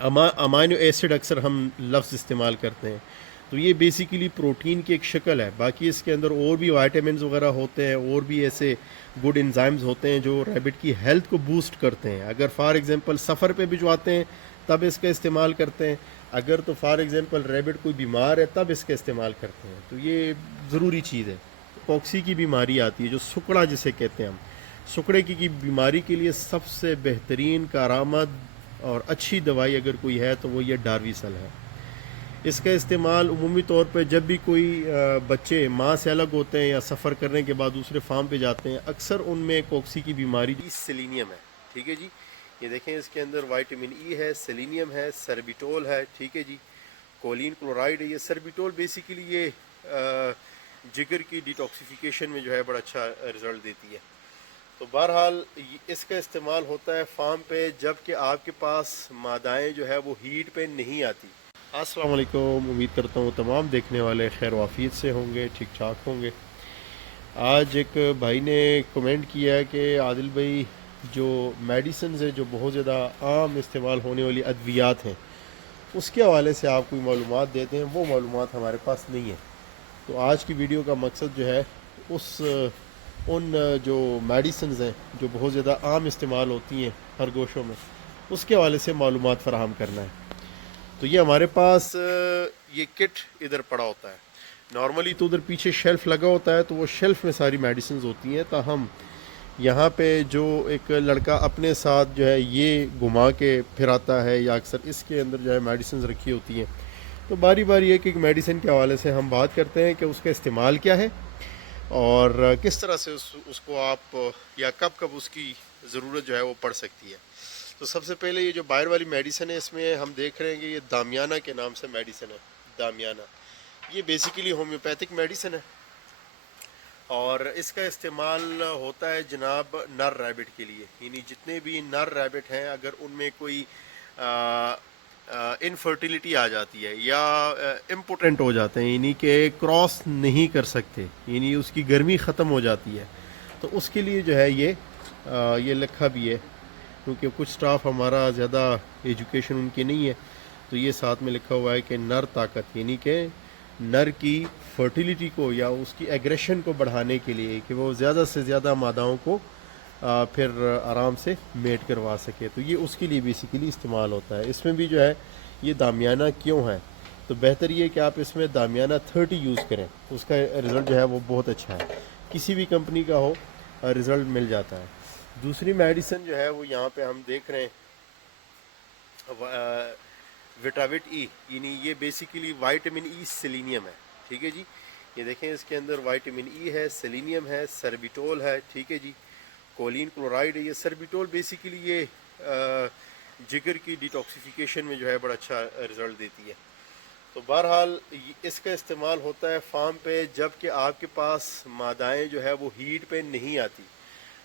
Amino acid اکثر ہم لفظ استعمال کرتے ہیں، تو یہ بیسیکلی پروٹین کی ایک شکل ہے. باقی اس کے اندر اور بھی وائٹامنز وغیرہ ہوتے ہیں، اور بھی ایسے گڈ انزائمز ہوتے ہیں جو ریبٹ کی ہیلتھ کو بوسٹ کرتے ہیں. اگر فار ایگزامپل سفر پہ بھجواتے ہیں تب اس کا استعمال کرتے ہیں، اگر تو فار ایگزامپل ریبٹ کوئی بیمار ہے تب اس کا استعمال کرتے ہیں. تو یہ ضروری چیز ہے. کوکسی کی بیماری آتی ہے جو سکڑا جسے کہتے ہیں ہم، سکڑے کی بیماری کے لیے سب سے بہترین کارآمد اور اچھی دوائی اگر کوئی ہے تو وہ یہ ڈارویسل ہے. اس کا استعمال عمومی طور پہ جب بھی کوئی بچے ماں سے الگ ہوتے ہیں یا سفر کرنے کے بعد دوسرے فارم پہ جاتے ہیں، اکثر ان میں کوکسی کی بیماری سیلینیم ہے. ٹھیک ہے جی، یہ دیکھیں اس کے اندر وائٹامن ای ہے، سیلینیم ہے، سربیٹول ہے. ٹھیک ہے جی، کولین کلورائڈ ہے. یہ سربیٹول بیسیکلی یہ جگر کی ڈیٹاکسیفیکیشن میں جو ہے بڑا اچھا رزلٹ دیتی ہے. تو بہرحال اس کا استعمال ہوتا ہے فارم پہ جب کہ آپ کے پاس مادائیں جو ہے وہ ہیٹ پہ نہیں آتی. السلام علیکم، امید کرتا ہوں تمام دیکھنے والے خیر و عافیت سے ہوں گے، ٹھیک ٹھاک ہوں گے. آج ایک بھائی نے کمنٹ کیا ہے کہ عادل بھائی جو میڈیسنز ہیں جو بہت زیادہ عام استعمال ہونے والی ادویات ہیں اس کے حوالے سے آپ کوئی معلومات دیتے ہیں، وہ معلومات ہمارے پاس نہیں ہے. تو آج کی ویڈیو کا مقصد جو ہے ان جو میڈیسنز ہیں جو بہت زیادہ عام استعمال ہوتی ہیں ہر گوشوں میں، اس کے حوالے سے معلومات فراہم کرنا ہے. تو یہ ہمارے پاس یہ کٹ ادھر پڑا ہوتا ہے. نارملی تو ادھر پیچھے شیلف لگا ہوتا ہے، تو وہ شیلف میں ساری میڈیسنز ہوتی ہیں. تاہم یہاں پہ جو ایک لڑکا اپنے ساتھ جو ہے یہ گھما کے پھراتا ہے، یا اکثر اس کے اندر جو ہے میڈیسنز رکھی ہوتی ہیں. تو باری باری ایک میڈیسن کے حوالے سے ہم بات کرتے ہیں کہ اس کا استعمال کیا ہے اور کس طرح سے اس کو آپ یا کب کب اس کی ضرورت جو ہے وہ پڑ سکتی ہے. تو سب سے پہلے یہ جو باہر والی میڈیسن ہے اس میں ہم دیکھ رہے ہیں کہ یہ دامیانہ کے نام سے میڈیسن ہے. دامیانہ یہ بیسیکلی ہومیوپیتھک میڈیسن ہے، اور اس کا استعمال ہوتا ہے جناب نر ریبٹ کے لیے. یعنی جتنے بھی نر ریبٹ ہیں اگر ان میں کوئی انفرٹیلیٹی آ جاتی ہے یا امپوٹنٹ ہو جاتے ہیں، یعنی کہ کراس نہیں کر سکتے، یعنی اس کی گرمی ختم ہو جاتی ہے، تو اس کے لیے جو ہے یہ لکھا بھی ہے. کیونکہ کچھ سٹاف ہمارا زیادہ ایجوکیشن ان کی نہیں ہے، تو یہ ساتھ میں لکھا ہوا ہے کہ نر طاقت، یعنی کہ نر کی فرٹیلیٹی کو یا اس کی ایگریشن کو بڑھانے کے لیے کہ وہ زیادہ سے زیادہ ماداؤں کو پھر آرام سے میٹ کروا سکے. تو یہ اس کے لیے بیسیکلی استعمال ہوتا ہے. اس میں بھی جو ہے یہ دامیانہ کیوں ہے، تو بہتر یہ کہ آپ اس میں دامیانہ 30 یوز کریں، اس کا رزلٹ جو ہے وہ بہت اچھا ہے. کسی بھی کمپنی کا ہو رزلٹ مل جاتا ہے. دوسری میڈیسن جو ہے وہ یہاں پہ ہم دیکھ رہے ہیں وٹاوٹ ای، یعنی یہ بیسیکلی وائٹامن ای سیلینیم ہے. ٹھیک ہے جی، یہ دیکھیں اس کے اندر وائٹامن ای ہے، سیلینیم ہے، سربیٹول ہے. ٹھیک ہے جی، کولین کلورائڈ ہے. یہ سربیٹول بیسیکلی یہ جگر کی ڈیٹاکسیفیکیشن میں جو ہے بڑا اچھا رزلٹ دیتی ہے. تو بہرحال اس کا استعمال ہوتا ہے فارم پہ جب کہ آپ کے پاس مادائیں جو ہے وہ ہیٹ پہ نہیں آتی.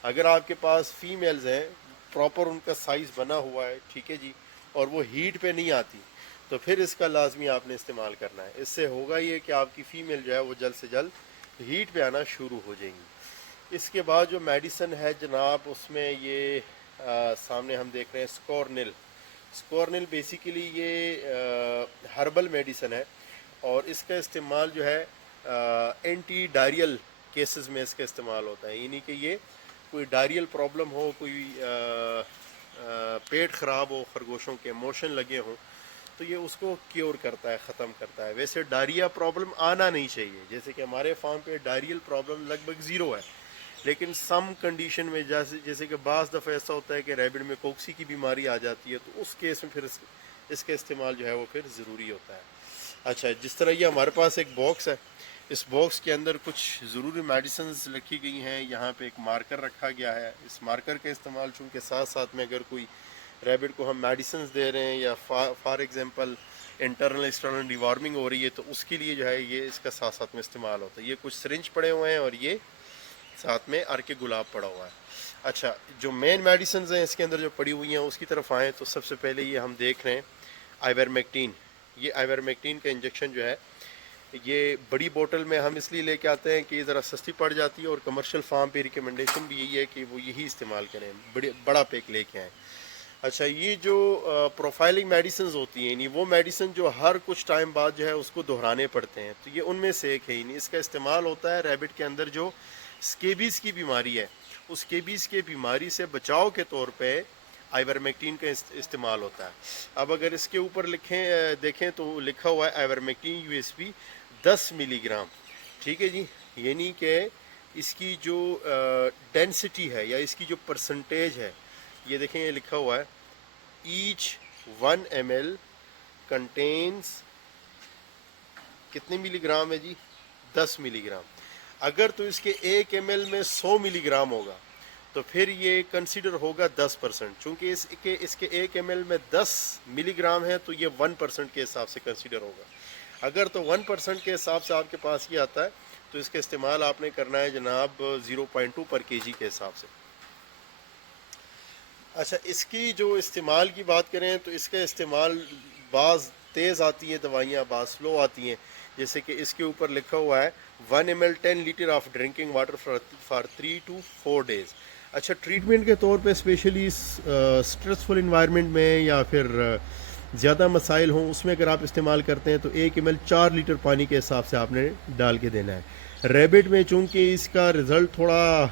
اگر آپ کے پاس فیمیلز ہیں، پراپر ان کا سائز بنا ہوا ہے، ٹھیک ہے جی، اور وہ ہیٹ پہ نہیں آتی، تو پھر اس کا لازمی آپ نے استعمال کرنا ہے. اس سے ہوگا یہ کہ آپ کی فیمیل جو ہے وہ جلد سے جلد ہیٹ پہ آنا شروع ہو جائیں گی. اس کے بعد جو میڈیسن ہے جناب اس میں یہ سامنے ہم دیکھ رہے ہیں سکورنل. سکورنل بیسیکلی یہ ہربل میڈیسن ہے، اور اس کا استعمال جو ہے اینٹی ڈائریل کیسز میں اس کا استعمال ہوتا ہے. یعنی کہ یہ کوئی ڈائریل پرابلم ہو، کوئی پیٹ خراب ہو، خرگوشوں کے موشن لگے ہوں، تو یہ اس کو کیور کرتا ہے، ختم کرتا ہے. ویسے ڈائریا پرابلم آنا نہیں چاہیے، جیسے کہ ہمارے فارم پہ ڈائریل پرابلم لگ بھگ زیرو ہے، لیکن سم کنڈیشن میں جیسے کہ بعض دفعہ ایسا ہوتا ہے کہ ریبڈ میں کوکسی کی بیماری آ جاتی ہے، تو اس کیس میں پھر اس کا استعمال جو ہے وہ پھر ضروری ہوتا ہے. اچھا، جس طرح یہ ہمارے پاس ایک باکس ہے، اس باکس کے اندر کچھ ضروری میڈیسنز رکھی گئی ہیں. یہاں پہ ایک مارکر رکھا گیا ہے. اس مارکر کا استعمال چونکہ ساتھ ساتھ میں اگر کوئی ریبٹ کو ہم میڈیسنز دے رہے ہیں یا فار ایگزامپل انٹرنل ایکسٹرنل ڈیوارمنگ ہو رہی ہے، تو اس کے لیے جو ہے یہ اس کا ساتھ ساتھ میں استعمال ہوتا ہے. یہ کچھ سرنج پڑے ہوئے ہیں اور یہ ساتھ میں ارک گلاب پڑا ہوا ہے. اچھا، جو مین میڈیسنز ہیں اس کے اندر جو پڑی ہوئی ہیں اس کی طرف آئیں تو سب سے پہلے یہ ہم دیکھ رہے ہیں آئیورمیکٹین. یہ آئیورمیکٹین کا انجیکشن جو ہے یہ بڑی بوٹل میں ہم اس لیے لے کے آتے ہیں کہ یہ ذرا سستی پڑ جاتی ہے، اور کمرشل فارم پہ ریکمنڈیشن بھی یہی ہے کہ وہ یہی استعمال کریں، بڑا پیک لے کے آئیں. اچھا یہ جو پروفائلنگ میڈیسنز ہوتی ہیں یعنی وہ میڈیسن جو ہر کچھ ٹائم بعد جو ہے اس کو دہرانے پڑتے ہیں، تو یہ ان میں سے ایک ہے، یعنی اس کا استعمال ہوتا ہے ریبٹ کے اندر جو سکیبیز کی بیماری ہے، اس سکیبیز کے بیماری سے بچاؤ کے طور پہ آئیورمیکٹین کا استعمال ہوتا ہے۔ اب اگر اس کے اوپر دیکھیں تو لکھا ہوا ہے آئیورمیکٹین یو ایس پی 10 ملی گرام، ٹھیک ہے جی، یعنی کہ اس کی جو ڈینسٹی ہے یا اس کی جو پرسنٹیج ہے، یہ دیکھیں یہ لکھا ہوا ہے ایچ 1 ml کنٹینز کتنے ملی گرام ہے جی، 10 ملی گرام۔ اگر تو اس کے 1 ml میں 100 ملی گرام ہوگا تو پھر یہ کنسیڈر ہوگا 10%، چونکہ اس کے 1 ml میں 10 ملی گرام ہے تو یہ 1% کے حساب سے کنسیڈر ہوگا۔ اگر تو 1% کے حساب سے آپ کے پاس یہ آتا ہے تو اس کا استعمال آپ نے کرنا ہے جناب 0.2 پر کے جی کے حساب سے۔ اچھا اس کی جو استعمال کی بات کریں تو اس کا استعمال بعض تیز آتی ہیں دوائیاں، بعض سلو آتی ہیں، جیسے کہ اس کے اوپر لکھا ہوا ہے 1 ml 10 litre of drinking water for 3 to 4 days۔ اچھا ٹریٹمنٹ کے طور پہ اسپیشلی سٹریسفل انوائرمنٹ میں یا پھر زیادہ مسائل ہوں اس میں اگر آپ استعمال کرتے ہیں تو 1 ml 4 لیٹر پانی کے حساب سے آپ نے ڈال کے دینا ہے۔ ریبٹ میں چونکہ اس کا رزلٹ تھوڑا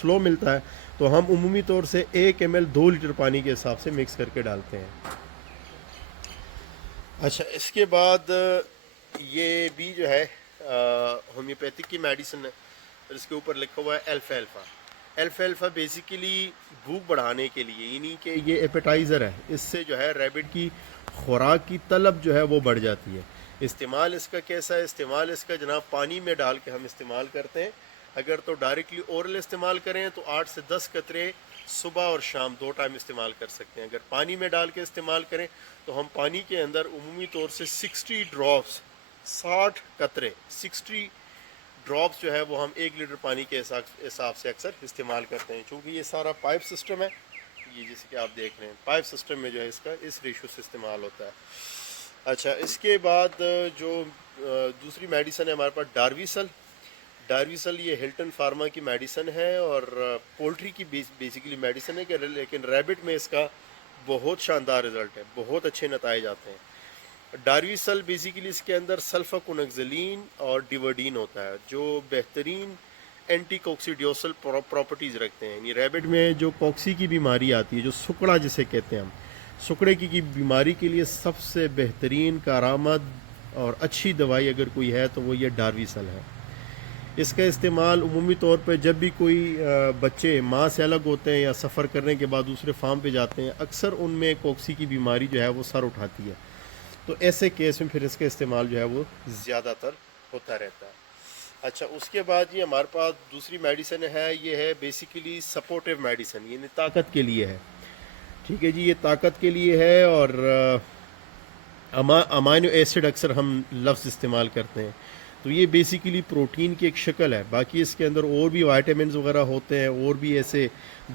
سلو ملتا ہے تو ہم عمومی طور سے 1 ml 2 لیٹر پانی کے حساب سے مکس کر کے ڈالتے ہیں۔ اچھا اس کے بعد یہ بھی جو ہے ہومیوپیتھک کی میڈیسن ہے، اس کے اوپر لکھا ہوا ہے الفا۔ الفا بیسیکلی بھوک بڑھانے کے لیے، یعنی کہ یہ ایپیٹائزر ہے، اس سے جو ہے ریبٹ کی خوراک کی طلب جو ہے وہ بڑھ جاتی ہے۔ استعمال اس کا کیسا ہے؟ استعمال اس کا جناب پانی میں ڈال کے ہم استعمال کرتے ہیں۔ اگر تو ڈائریکٹلی اورل استعمال کریں تو 8 سے 10 قطرے صبح اور شام 2 ٹائم استعمال کر سکتے ہیں۔ اگر پانی میں ڈال کے استعمال کریں تو ہم پانی کے اندر عمومی طور سے 60 ڈراپس 60 قطرے 60 ڈراپس جو ہے وہ ہم 1 لیٹر پانی کے حساب سے اکثر استعمال کرتے ہیں، چونکہ یہ سارا پائپ سسٹم ہے، یہ جیسے کہ آپ دیکھ رہے ہیں پائپ سسٹم میں جو ہے اس کا اس ریشو سے استعمال ہوتا ہے۔ اچھا اس کے بعد جو دوسری میڈیسن ہے ہمارے پاس ڈارویسل، یہ ہلٹن فارما کی میڈیسن ہے اور پولٹری کی بیسیکلی میڈیسن ہے، لیکن ریبٹ میں اس کا بہت شاندار رزلٹ ہے، بہت اچھے نتائج آتے ہیں۔ ڈارویسل بیسیکلی اس کے اندر سلفاکونگزلین اور ڈیورڈین ہوتا ہے جو بہترین اینٹی کوکسیڈیوسل پراپرٹیز رکھتے ہیں، یعنی ریبٹ میں جو کوکسی کی بیماری آتی ہے، جو سکڑا جسے کہتے ہیں ہم، سکڑے کی بیماری کے لیے سب سے بہترین کارآمد اور اچھی دوائی اگر کوئی ہے تو وہ یہ ڈارویسل ہے۔ اس کا استعمال عمومی طور پہ جب بھی کوئی بچے ماں سے الگ ہوتے ہیں یا سفر کرنے کے بعد دوسرے فارم پہ جاتے ہیں، اکثر ان میں کوکسی کی بیماری جو ہے وہ سر اٹھاتی ہے، تو ایسے کیس میں پھر اس کا استعمال جو ہے وہ زیادہ تر ہوتا رہتا ہے۔ اچھا اس کے بعد یہ ہمارے پاس دوسری میڈیسن ہے، یہ ہے بیسیکلی سپورٹیو میڈیسن، یعنی طاقت کے لیے ہے، ٹھیک ہے جی، یہ طاقت کے لیے ہے اور امائنو ایسڈ اکثر ہم لفظ استعمال کرتے ہیں، تو یہ بیسیکلی پروٹین کی ایک شکل ہے، باقی اس کے اندر اور بھی وائٹامنز وغیرہ ہوتے ہیں، اور بھی ایسے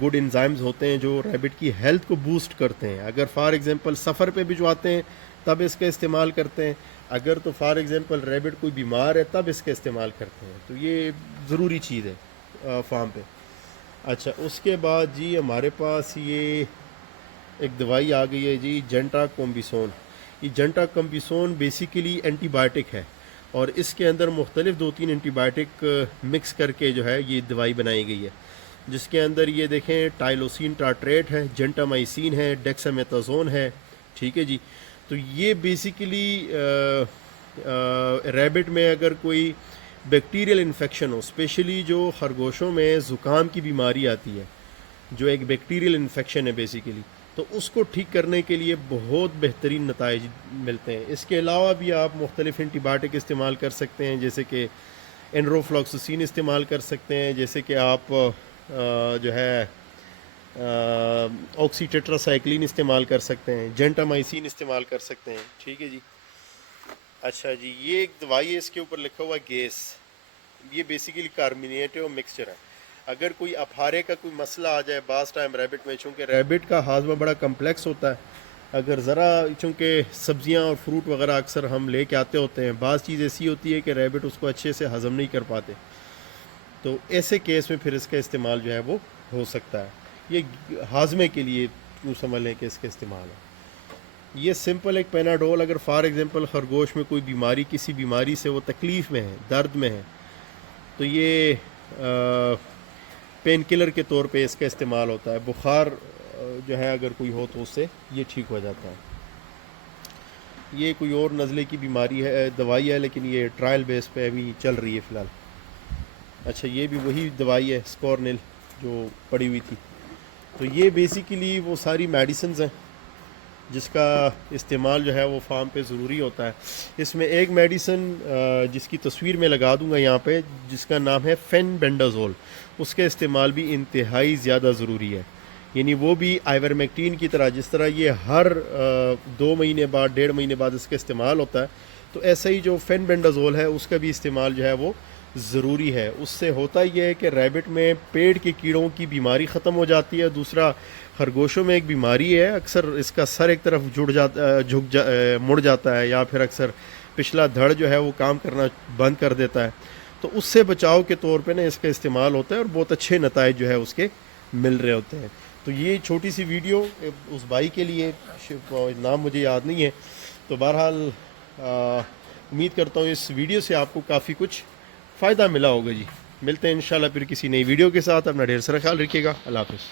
گڈ انزائمز ہوتے ہیں جو ریبٹ کی ہیلتھ کو بوسٹ کرتے ہیں۔ اگر فار ایگزامپل سفر پہ بھجواتے ہیں تب اس کا استعمال کرتے ہیں، اگر تو فار ایگزامپل ریبٹ کوئی بیمار ہے تب اس کا استعمال کرتے ہیں، تو یہ ضروری چیز ہے فارم پہ۔ اچھا اس کے بعد جی ہمارے پاس یہ ایک دوائی آ گئی ہے جی جنٹا کومبیسون۔ یہ جنٹا کومبیسون بیسیکلی اینٹی بائیوٹک ہے اور اس کے اندر مختلف 2-3 اینٹی بائیوٹک مکس کر کے جو ہے یہ دوائی بنائی گئی ہے، جس کے اندر یہ دیکھیں ٹائلوسین ٹارٹریٹ ہے، جنٹامائسین ہے، ڈیکسامیتازون ہے، ٹھیک ہے جی۔ تو یہ بیسیکلی ریبٹ میں اگر کوئی بیکٹیریل انفیکشن ہو، اسپیشلی جو خرگوشوں میں زکام کی بیماری آتی ہے، جو ایک بیکٹیریل انفیکشن ہے بیسیکلی، تو اس کو ٹھیک کرنے کے لیے بہت بہترین نتائج ملتے ہیں۔ اس کے علاوہ بھی آپ مختلف اینٹی بائیوٹک استعمال کر سکتے ہیں، جیسے کہ انروفلاکسسین استعمال کر سکتے ہیں، جیسے کہ آپ جو ہے آکسی ٹیٹراسائکلین استعمال کر سکتے ہیں، جنٹامائسین استعمال کر سکتے ہیں، ٹھیک ہے جی۔ اچھا جی یہ ایک دوائی ہے، اس کے اوپر لکھا ہوا گیس، یہ بیسیکلی کاربونیٹو مکسچر ہے۔ اگر کوئی اپہارے کا کوئی مسئلہ آ جائے بعض ٹائم ریبٹ میں، چونکہ ریبٹ کا ہاضمہ بڑا کمپلیکس ہوتا ہے، اگر ذرا چونکہ سبزیاں اور فروٹ وغیرہ اکثر ہم لے کے آتے ہوتے ہیں، بعض چیز ایسی ہوتی ہے کہ ریبٹ اس کو اچھے سے ہضم نہیں کر پاتے، تو ایسے کیس میں پھر اس کا استعمال جو ہے وہ ہو سکتا ہے۔ یہ ہاضمے کے لیے یوں سمجھ لیں کہ اس کا استعمال ہے. یہ سمپل ایک پیناڈول، اگر فار ایگزامپل خرگوش میں کوئی بیماری، کسی بیماری سے وہ تکلیف میں ہے، درد میں ہے، تو یہ پین کلر کے طور پہ اس کا استعمال ہوتا ہے. بخار جو ہے اگر کوئی ہو تو اس سے یہ ٹھیک ہو جاتا ہے. یہ کوئی اور نزلے کی بیماری ہے، دوائی ہے، لیکن یہ ٹرائل بیس پہ ابھی چل رہی ہے فی الحال. اچھا یہ بھی وہی دوائی ہے اسکورنل جو پڑی ہوئی تھی. تو یہ بیسیکلی وہ ساری میڈیسنز ہیں جس کا استعمال جو ہے وہ فارم پہ ضروری ہوتا ہے. اس میں ایک میڈیسن جس کی تصویر میں لگا دوں گا یہاں پہ، جس کا نام ہے فین بینڈازول، اس کا استعمال بھی انتہائی زیادہ ضروری ہے. یعنی وہ بھی آئیورمیکٹین کی طرح، جس طرح یہ ہر 2 مہینے بعد 1.5 مہینے بعد اس کا استعمال ہوتا ہے، تو ایسا ہی جو فین بینڈازول ہے اس کا بھی استعمال جو ہے وہ ضروری ہے. اس سے ہوتا یہ ہے کہ ریبٹ میں پیٹ کے کیڑوں کی بیماری ختم ہو جاتی ہے. دوسرا خرگوشوں میں ایک بیماری ہے، اکثر اس کا سر ایک طرف مڑ جاتا ہے، یا پھر اکثر پچھلا دھڑ جو ہے وہ کام کرنا بند کر دیتا ہے. تو اس سے بچاؤ کے طور پہ نا اس کا استعمال ہوتا ہے، اور بہت اچھے نتائج جو ہے اس کے مل رہے ہوتے ہیں. تو یہ چھوٹی سی ویڈیو اس بھائی کے لیے، نام مجھے یاد نہیں ہے. تو بہرحال امید کرتا ہوں اس ویڈیو سے آپ کو کافی کچھ فائدہ ملا ہوگا. جی ملتے ہیں انشاءاللہ پھر کسی نئی ویڈیو کے ساتھ. اپنا ڈھیر سارا خیال رکھیے گا. اللہ حافظ.